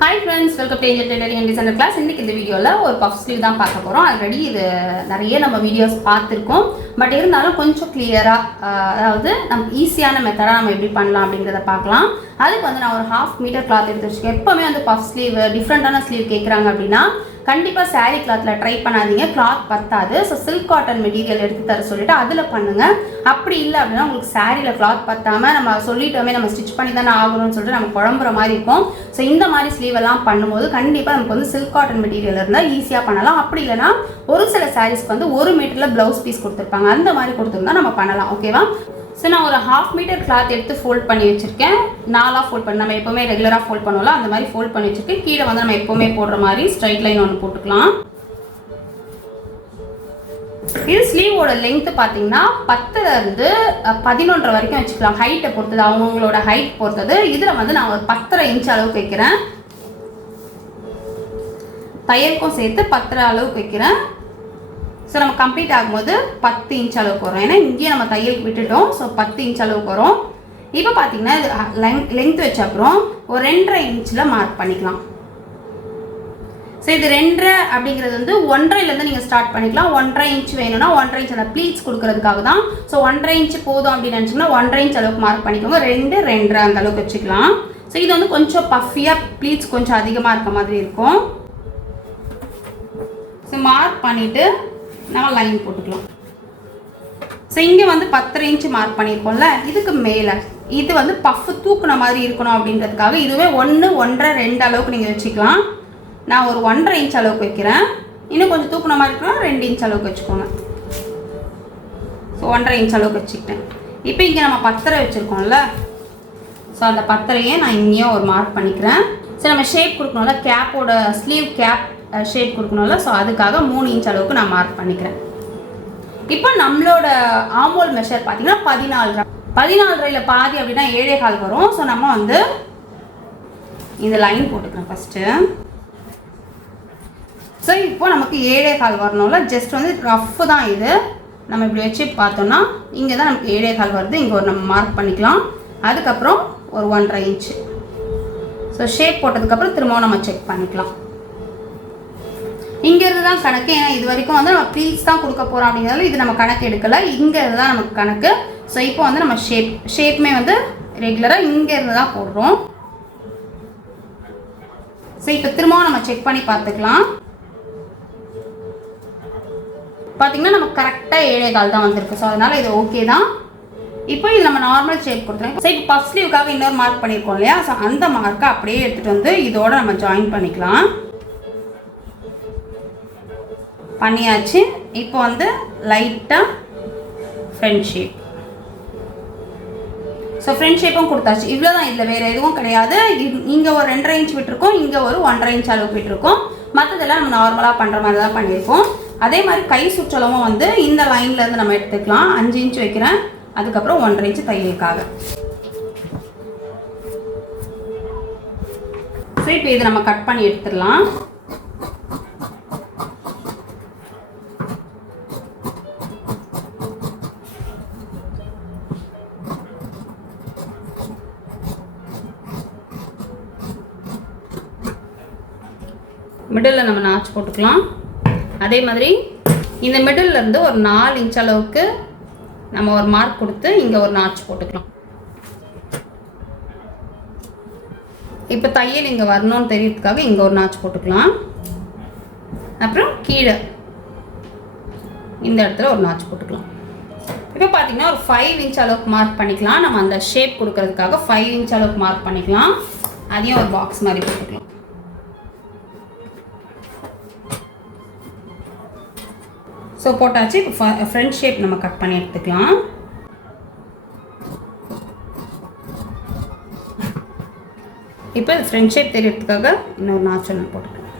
Hi friends, welcome to Angel Tailoring and Designer class. இன்னைக்கு இந்த வீடியோல ஒரு பஃப் ஸ்லீவ் தான் பார்க்க போறோம். ஆல்ரெடி இது நிறைய நம்ம வீடியோஸ் பார்த்திருக்கோம். பட் இருந்தாலும் கொஞ்சம் கிளியரா அதாவது நம்ம ஈஸியான மெத்தடா நம்ம எப்படி பண்ணலாம் அப்படிங்கறத பார்க்கலாம். அதுக்கு வந்து நான் ஒரு 1/2 மீட்டர் கிளாத் எடுத்து வச்சிருக்கேன். எப்பவுமே வந்து பஃப் ஸ்லீவ் டிஃபரண்டான ஸ்லீவ் கேக்குறாங்க அப்படினா கண்டிப்பா saree clothல ட்ரை பண்ணாதீங்க. cloth பத்தாது. சோ silk cotton மெட்டீரியல் எடுத்து தர சொல்லிட்டு அதுல பண்ணுங்க. அப்படி இல்ல அப்படினா உங்களுக்கு sareeல cloth பத்தாம நம்ம சொல்லிட்டோமே நம்ம ஸ்டிட்ச் பண்ணி தான ஆகணும்னு சொல்லிட்டு நம்ம குழம்புற மாதிரி இருக்கும். சோ இந்த மாதிரி ஸ்லீவ் எல்லாம் பண்ணும்போது கண்டிப்பா நமக்கு வந்து silk cotton மெட்டீரியல் இருந்தா ஈஸியா பண்ணலாம். அப்படி இல்லனா ஒரு சில sareesக்கு வந்து 1 மீட்டர்ல ப்ளவுஸ் பீஸ் கொடுத்திருப்பாங்க. அந்த மாதிரி கொடுத்திருந்தா நம்ம பண்ணலாம். ஓகேவா? சோ நான் ஒரு 1/2 மீட்டர் கிளாத் எடுத்து ஃபோல்ட் பண்ணி வச்சிருக்கேன். நாலா ஃபோல்ட் பண்ணி நம்ம எப்பவுமே ரெகுலரா ஃபோல்ட் பண்ணுவோம்ல அந்த மாதிரி ஃபோல்ட் பண்ணி வச்சிருக்கேன். கீழ வந்து நம்ம எப்பவுமே போடுற மாதிரி ஸ்ட்ரைட் லைன் ஒன்னு போட்டுக்கலாம். இது ஸ்லீவோட லெங்த் பாத்தீங்கன்னா 10ல இருந்து 11 வரைக்கும் வச்சுக்கலாம். ஹைட்டை பொறுத்தது அவங்களோட ஹைட் பொறுத்தது. இதுல வந்து நான் ஒரு 10.5 இன்ச் அளவுக்கு வைக்கிறேன். தையலுக்கும் சேர்த்து 10 அளவுக்கு வைக்கிறேன். ஸோ நம்ம கம்ப்ளீட் ஆகும்போது 10 இன்ச் அளவுக்கு வரும். ஏன்னா இங்கேயே நம்ம தையலுக்கு விட்டுட்டோம். ஸோ 10 இன்ச் அளவுக்கு வரும். இப்போ பார்த்தீங்கன்னா இது லெங்த் வச்ச அப்புறம் ஒரு 2.5 இன்ச்சில் மார்க் பண்ணிக்கலாம். ஸோ இது 2.5 அப்படிங்கிறது வந்து 1.5லேருந்து நீங்கள் ஸ்டார்ட் பண்ணிக்கலாம். 1.5 இன்ச் வேணும்னா 1.5 இன்ச் அந்த ப்ளீட்ஸ் கொடுக்கறதுக்காக தான். ஸோ 1.5 இன்ச் போதும் அப்படின்னு நினச்சிங்கன்னா 1.5 இன்ச் அளவுக்கு மார்க் பண்ணிக்கோங்க. 2, 2.5 அந்த அளவுக்கு வச்சுக்கலாம். ஸோ இது வந்து கொஞ்சம் பஃபியாக ப்ளீட்ஸ் கொஞ்சம் அதிகமாக இருக்க மாதிரி இருக்கும். ஸோ மார்க் பண்ணிவிட்டு நம்ம லைன் போட்டுக்கலாம். ஸோ இங்கே வந்து 10.5 இன்ச் மார்க் பண்ணியிருக்கோம்ல, இதுக்கு மேலே இது வந்து பஃப் தூக்குன மாதிரி இருக்கணும் அப்படின்றதுக்காக இதுவே 1, 1.5, 2 அளவுக்கு நீங்கள் வச்சுக்கலாம். நான் ஒரு 1.5 இன்ச் அளவுக்கு வைக்கிறேன். இன்னும் கொஞ்சம் தூக்குன மாதிரி இருக்கணும் 2 இன்ச் அளவுக்கு வச்சுக்கோங்க. ஸோ 1.5 இன்ச் அளவுக்கு வச்சுக்கிட்டேன். இப்போ இங்கே நம்ம 10.5 வச்சுருக்கோம்ல, ஸோ அந்த 10.5 நான் இங்கேயும் ஒரு மார்க் பண்ணிக்கிறேன். ஸோ நம்ம ஷேப் கொடுக்கணும்ல, கேப்போட ஸ்லீவ் கேப் ஷேப் கொடுக்கணும்ல, ஸோ அதுக்காக 3 இன்ச் அளவுக்கு நான் மார்க் பண்ணிக்கிறேன். இப்போ நம்மளோட ஆமோல் மெஷர் பார்த்தீங்கன்னா 14.5 பாதி அப்படின்னா 7.25 வரும். ஸோ நம்ம வந்து இந்த லைன் போட்டுக்கிறோம் ஃபஸ்ட்டு. ஸோ இப்போ நமக்கு 7.25 வரணும்ல, ஜஸ்ட் வந்து ரஃப் தான் இது. நம்ம இப்படி வச்சு பார்த்தோம்னா இங்கே தான் நமக்கு 7.25 வருது. இங்கே ஒரு நம்ம மார்க் பண்ணிக்கலாம். அதுக்கப்புறம் ஒரு 1.5 இன்ச்சு. ஸோ ஷேப் போட்டதுக்கப்புறம் திரும்பவும் நம்ம செக் பண்ணிக்கலாம். இங்கேருந்து தான் கணக்கு. ஏன்னா இது வரைக்கும் வந்து நம்ம ப்ளீட்ஸ் தான் கொடுக்க போகிறோம் அப்படிங்கிறதால இது நம்ம கணக்கு எடுக்கலை. இங்கேருந்து தான் நமக்கு கணக்கு. ஸோ இப்போ வந்து நம்ம ஷேப்புமே வந்து ரெகுலராக இங்கேருந்து தான் போடுறோம். ஸோ இப்போ திரும்பவும் நம்ம செக் பண்ணி பார்த்துக்கலாம். பார்த்தீங்கன்னா நமக்கு கரெக்டாக 7.25 தான் வந்திருக்கு. ஸோ அதனால் இது ஓகே தான். இப்போ இது நம்ம நார்மல் ஷேப் கொடுத்துருவோம். ஸோ இப்போ பஃப் ஸ்லீவுக்காக இன்னொரு மார்க் பண்ணியிருக்கோம் இல்லையா, ஸோ அந்த மார்க்கை அப்படியே எடுத்துகிட்டு வந்து இதோட நம்ம ஜாயின் பண்ணிக்கலாம். பண்ணியாச்சு. இப்போ வந்து லைட்டாக ஃப்ரண்ட் ஷேப். ஸோ ஃப்ரண்ட் ஷேப்பும் கொடுத்தாச்சு. இவ்வளோ தான், இதில் வேறு எதுவும் கிடையாது. இங்கே ஒரு 2.5 இன்ச் விட்டுருக்கோம், இங்கே ஒரு 1.5 இன்ச் அளவுக்கு விட்டுருக்கோம். மற்றதெல்லாம் நம்ம நார்மலாக பண்ணுற மாதிரி தான் பண்ணியிருக்கோம். அதே மாதிரி கை சுற்றளவும் வந்து இந்த லைன்லேருந்து நம்ம எடுத்துக்கலாம். 5 இன்ச் வைக்கிறேன். அதுக்கப்புறம் 1.5 இன்ச் தையலுக்காக. ஸோ இப்போ இதை நம்ம கட் பண்ணி எடுத்துடலாம். மிடில் நம்ம நாச் போட்டுக்கலாம். அதே மாதிரி இந்த மிடில் இருந்து ஒரு 4 இன்ச் அளவுக்கு நம்ம ஒரு மார்க் கொடுத்து இங்கே ஒரு நாச் போட்டுக்கலாம். இப்போ தையல் இங்கே வரணும்னு தெரியறதுக்காக இங்கே ஒரு நாச் போட்டுக்கலாம். அப்புறம் கீழே இந்த இடத்துல ஒரு நாச் போட்டுக்கலாம். இப்போ பார்த்தீங்கன்னா ஒரு 5 இன்ச் அளவுக்கு மார்க் பண்ணிக்கலாம். நம்ம அந்த ஷேப் கொடுக்கறதுக்காக 5 இன்ச் அளவுக்கு மார்க் பண்ணிக்கலாம். அதையும் ஒரு பாக்ஸ் மாதிரி போட்டுக்கலாம். ஸோ போட்டாச்சு. இப்போ ஃப்ரண்ட் ஷேப் நம்ம கட் பண்ணி எடுத்துக்கலாம். இப்போ ஃப்ரண்ட் ஷேப் தெரியறதுக்காக இன்னொரு நாச் ஒன்று போட்டுக்கலாம்.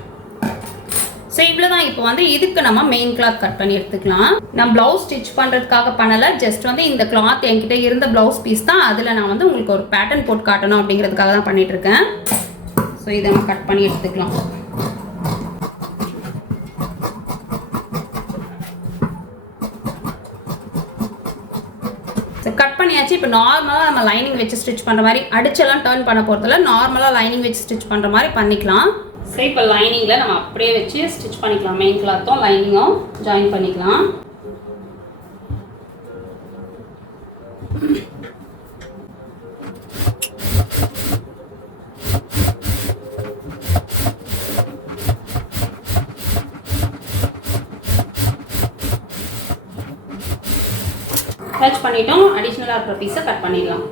ஸோ இவ்வளோ தான். இப்போ வந்து இதுக்கு நம்ம மெயின் கிளாத் கட் பண்ணி எடுத்துக்கலாம். நான் ப்ளவுஸ் ஸ்டிச் பண்ணுறதுக்காக பண்ணலை. ஜஸ்ட் வந்து இந்த கிளாத் என்கிட்ட இருந்த ப்ளவுஸ் பீஸ் தான். அதில் நான் வந்து உங்களுக்கு ஒரு பேட்டர்ன் போட்டு காட்டணும் அப்படிங்கிறதுக்காக தான் பண்ணிகிட்ருக்கேன். ஸோ இதை நம்ம கட் பண்ணி எடுத்துக்கலாம். பண்ணியாச்சு. இப்போ நார்மலாக நம்ம லைனிங் வச்சு ஸ்டிச் பண்ணுற மாதிரி அடிச்செல்லாம் டர்ன் பண்ண போகிறதில்ல, நார்மலாக லைனிங் வச்சு ஸ்டிச் பண்ணுற மாதிரி பண்ணிக்கலாம். சரி, இப்போ லைனிங்கில் நம்ம அப்படியே வச்சு ஸ்டிச் பண்ணிக்கலாம். மெயின் கிளாத்தும் லைனிங்கும் ஜாயின் பண்ணிக்கலாம். அட்டாச் பண்ணிட்டோம். அடிஷ்னலாக இருக்கிற பீஸை கட் பண்ணிடலாம்.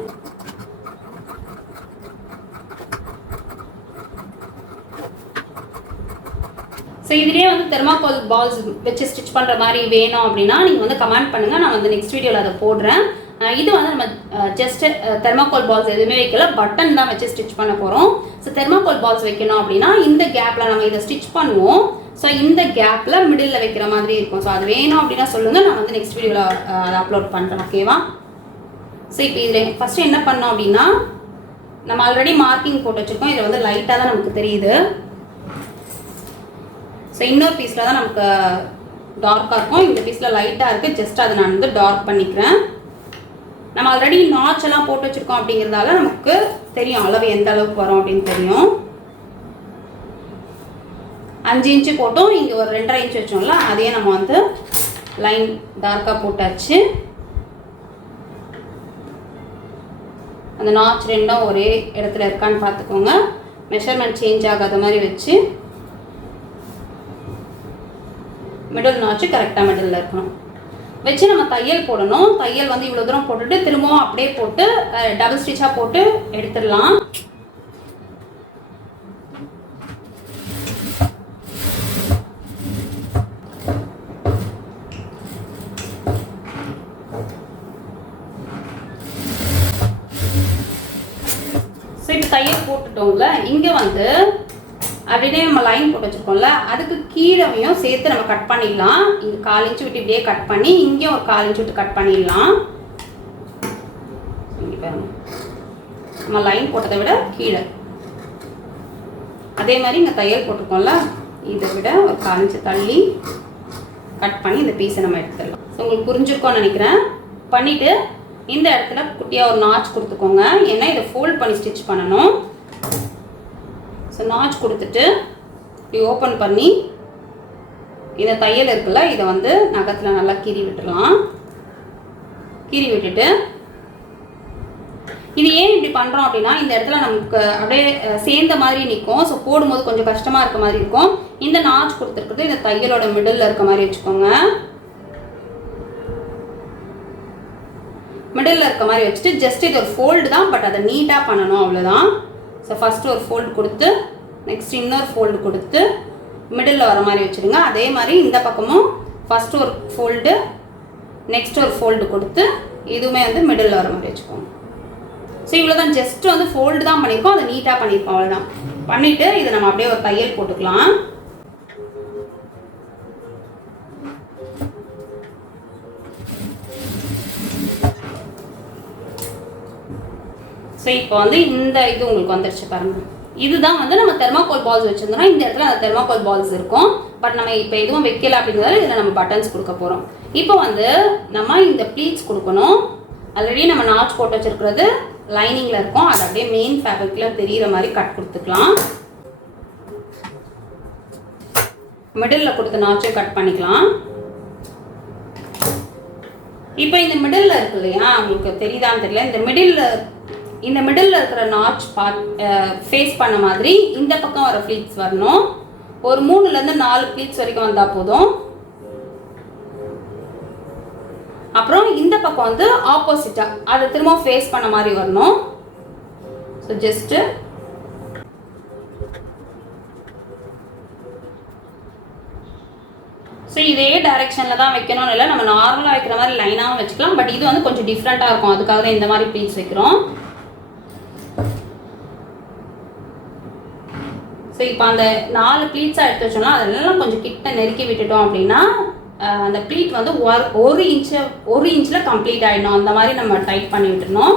ஸோ இதுலேயே வந்து தெர்மாகோல் பால்ஸ் வச்சு ஸ்டிச் பண்ணுற மாதிரி வேணும் அப்படின்னா நீங்கள் வந்து கமெண்ட் பண்ணுங்கள். நான் வந்து நெக்ஸ்ட் வீடியோவில் அதை போடுறேன். இது வந்து நம்ம ஜஸ்ட் தெர்மாகோல் பால்ஸ் எதுவுமே வைக்கல, பட்டன் தான் வச்சு ஸ்டிச் பண்ண போகிறோம். ஸோ தெர்மாகோல் பால்ஸ் வைக்கணும் அப்படின்னா இந்த கேப்பில் நம்ம இதை ஸ்டிச் பண்ணுவோம். ஸோ இந்த கேப்பில் மிடில் வைக்கிற மாதிரி இருக்கும். ஸோ அது வேணும் அப்படின்னா சொல்லுங்கள், நான் வந்து நெக்ஸ்ட் வீடியோவில் அதை அப்லோட் பண்ணுறேன். ஓகேவா? ஸோ இப்போ இதில் ஃபஸ்ட்டு என்ன பண்ணோம் அப்படின்னா, நம்ம ஆல்ரெடி மார்க்கிங் போட்டு வச்சுருக்கோம். இதில் வந்து லைட்டாக தான் நமக்கு தெரியுது. ஸோ இன்னொரு பீஸில் தான் நமக்கு டார்க்காக இருக்கும். இந்த பீஸில் லைட்டாக இருக்குது. ஜஸ்ட் அதை நான் வந்து டார்க் பண்ணிக்கிறேன். நம்ம ஆல்ரெடி நாட்ச் எல்லாம் போட்டு வச்சுருக்கோம் அப்படிங்கிறதால நமக்கு தெரியும் அளவு எந்த அளவுக்கு வரும் அப்படின்னு தெரியும். 5 இன்ச்சு போட்டோம். இங்கே ஒரு 2.5 இன்ச்சு வச்சோம்ல, அதையே நம்ம வந்து லைன் டார்க்காக போட்டாச்சு. அந்த நாட்ச் ரெண்டும் ஒரே இடத்துல இருக்கான்னு பார்த்துக்கோங்க. மெஷர்மெண்ட் சேஞ்ச் ஆகாத மாதிரி வச்சு மிடில் நாட்ச் கரெக்டாக மிடில் இருக்கணும் வச்சு நம்ம தையல் போடணும். தையல் வந்து இவ்வளோ தூரம் போட்டுட்டு திரும்பவும் அப்படியே போட்டு டபுள் ஸ்டிச்சாக போட்டு எடுத்துடலாம். ஸோ இப்போ தையல் போட்டுட்டோம்ல, இங்கே வந்து அப்படியே நம்ம லைன் போட்டு வச்சுருக்கோம்ல, அதுக்கு கீழேயும் சேர்த்து நம்ம கட் பண்ணிடலாம். இங்கே 1/4 இன்ச்சு விட்டு இப்படியே கட் பண்ணி இங்கேயும் ஒரு 1/4 இன்ச்சு விட்டு கட் பண்ணிடலாம். இங்கே பாருங்க, நம்ம லைன் போட்டதை விட கீழே. அதே மாதிரி இங்கே தையல் போட்டிருக்கோம்ல, இதை விட ஒரு 1/4 இன்ச்சு தள்ளி கட் பண்ணி இந்த பீஸை நம்ம எடுத்துடலாம். ஸோ உங்களுக்கு புரிஞ்சிருக்கோன்னு நினைக்கிறேன். பண்ணிவிட்டு இந்த இடத்துல குட்டியாக ஒரு நாட்ச் கொடுத்துக்கோங்க. ஏன்னா இதை ஃபோல்ட் பண்ணி ஸ்டிச் பண்ணணும். ஸோ நாட்ச் கொடுத்துட்டு இப்படி ஓப்பன் பண்ணி இந்த தையல் இருக்குல்ல, இதை வந்து நகத்தில் நல்லா கீறி விட்டுடலாம். கீறி விட்டுட்டு இது ஏன் இப்படி பண்ணுறோம் அப்படின்னா, இந்த இடத்துல நமக்கு அப்படியே சேர்ந்த மாதிரி நிற்கும். ஸோ போடும்போது கொஞ்சம் கஷ்டமாக இருக்க மாதிரி இருக்கும். இந்த நாட்ச் கொடுத்துருக்குறது இந்த தையலோட மிடில் இருக்க மாதிரி வச்சுக்கோங்க. மிடில் இருக்க மாதிரி வச்சுட்டு ஜஸ்ட் இது ஒரு ஃபோல்டு தான், பட் அதை நீட்டாக பண்ணணும், அவ்வளோதான். ஸோ ஃபஸ்ட்டு ஒரு ஃபோல்டு கொடுத்து நெக்ஸ்ட் இன்னொரு ஃபோல்டு கொடுத்து மிடில் வர மாதிரி வச்சுடுங்க. அதே மாதிரி இந்த பக்கமும் ஃபஸ்ட்டு ஒரு ஃபோல்டு நெக்ஸ்ட் ஒரு ஃபோல்டு கொடுத்து இதுவுமே வந்து மிடில் வர மாதிரி வச்சுக்கோங்க. ஸோ இவ்வளோ தான், ஜஸ்ட் வந்து ஃபோல்டு தான் பண்ணியிருக்கோம், அதை நீட்டாக பண்ணியிருக்கோம், அவ்வளோதான். பண்ணிவிட்டு இதை நம்ம அப்படியே ஒரு தையல் போட்டுக்கலாம். ஸோ இப்போ வந்து இந்த இது உங்களுக்கு வந்துருச்சு பாருங்க. இதுதான் வந்து நம்ம தெர்மாகோல் பால்ஸ் வச்சுருந்தோம்னா இந்த இடத்துல அந்த தெர்மாகோல் பால்ஸ் இருக்கும். பட் நம்ம இப்போ எதுவும் வைக்கல அப்படிங்கிறதால இதில் நம்ம பட்டன்ஸ் கொடுக்க போகிறோம். இப்போ வந்து நம்ம இந்த ப்ளீட்ஸ் கொடுக்கணும். ஆல்ரெடி நம்ம நாட்ச் போட்டு வச்சுருக்கிறது லைனிங்கில் இருக்கும். அதை அப்படியே மெயின் ஃபேப்ரிக்கில் தெரிகிற மாதிரி கட் கொடுத்துக்கலாம். மிடில் கொடுத்த நாட்சை கட் பண்ணிக்கலாம். இப்போ இந்த மிடில் இருக்கு இல்லையா, உங்களுக்கு தெரியுதான்னு தெரியல, இந்த மிடில் இருக்கிற நாட்ச் ஃபேஸ் பண்ண மாதிரி இந்த பக்கம் வர ப்ளீட்ஸ் வரணும். ஒரு 3லேருந்து 4 ப்ளீட்ஸ் வரைக்கும் வந்தால் போதும். அப்புறம் இந்த பக்கம் வந்து ஆப்போசிட்டாக அதை திரும்ப ஃபேஸ் பண்ண மாதிரி வரணும். ஸோ ஜஸ்ட்டு ஸோ இதே டைரெக்ஷனில் தான் வைக்கணும்னு இல்லை, நம்ம நார்மலாக வைக்கிற மாதிரி லைனாகவும் வச்சுக்கலாம். பட் இது வந்து கொஞ்சம் டிஃப்ரெண்ட்டாக இருக்கும், அதுக்காக தான் இந்த மாதிரி ப்ளீட்ஸ் வைக்கிறோம். ஸோ இப்போ அந்த 4 ப்ளீட்ஸாக எடுத்து வச்சோம்னா அதெல்லாம் கொஞ்சம் கிட்ட நெருக்கி விட்டுட்டோம் அப்படின்னா அந்த ப்ளீட் வந்து 1 இன்ச்சில் கம்ப்ளீட் ஆகிடணும். அந்த மாதிரி நம்ம டைட் பண்ணி விட்டுருணும்.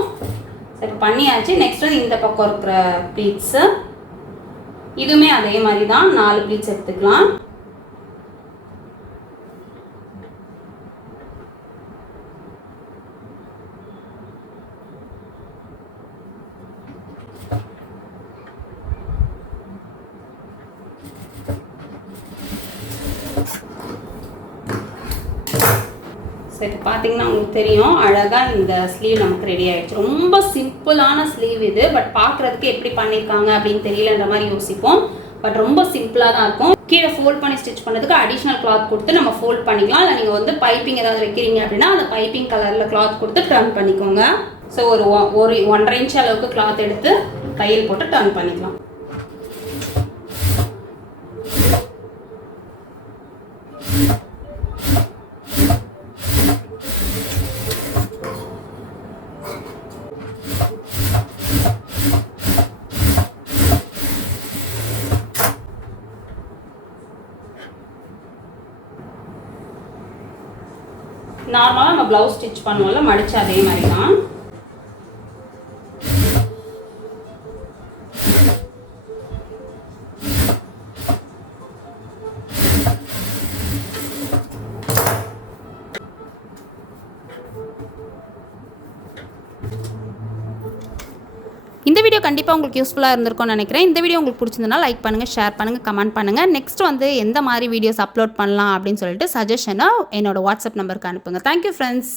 சரி, பண்ணியாச்சு. நெக்ஸ்ட் வந்து இந்த பக்கம் இருக்கிற ப்ளீட்ஸு இதுவுமே அதே மாதிரி தான் 4 ப்ளீட்ஸ் எடுத்துக்கலாம். ஸோ இப்போ பார்த்தீங்கன்னா உங்களுக்கு தெரியும் அழகாக இந்த ஸ்லீவ் நமக்கு ரெடி ஆகிடுச்சு. ரொம்ப சிம்பிளான ஸ்லீவ் இது. பட் பார்க்குறதுக்கு எப்படி பண்ணியிருக்காங்க அப்படின்னு தெரியலன்ற மாதிரி யோசிப்போம். பட் ரொம்ப சிம்பிளாக தான் இருக்கும். கீழே ஃபோல்ட் பண்ணி ஸ்டிச் பண்ணுறதுக்கு அடிஷ்னல் கிளாத் கொடுத்து நம்ம ஃபோல்ட் பண்ணிக்கலாம். இல்லை நீங்கள் வந்து பைப்பிங் ஏதாவது வைக்கிறீங்க அப்படின்னா அந்த பைப்பிங் கலரில் கிளாத் கொடுத்து டர்ன் பண்ணிக்கோங்க. ஸோ ஒரு 1.5 இன்ச் அளவுக்கு கிளாத் எடுத்து தையல் போட்டு டர்ன் பண்ணிக்கலாம். நார்மலாக நம்ம ப்ளவுஸ் ஸ்டிச் பண்ணுவோம்ல, மடிச்சு அதே மாதிரி தான். இந்த வீடியோ கண்டிப்பாக உங்களுக்கு யூஸ்ஃபுல்லாக இருந்திருக்கும்னு நினைக்கிறேன். இந்த வீடியோ உங்களுக்கு பிடிச்சிருந்தனா லைக் பண்ணுங்கள், ஷேர் பண்ணுங்கள், கமெண்ட் பண்ணுங்கள். நெக்ஸ்ட் வந்து எந்த மாதிரி வீடியோஸ் அப்லோட் பண்ணலாம் அப்படின்னு சொல்லிட்டு சஜஷனை என்னோட வாட்ஸ்அப் நம்பருக்கு அனுப்புங்க. Thank you friends.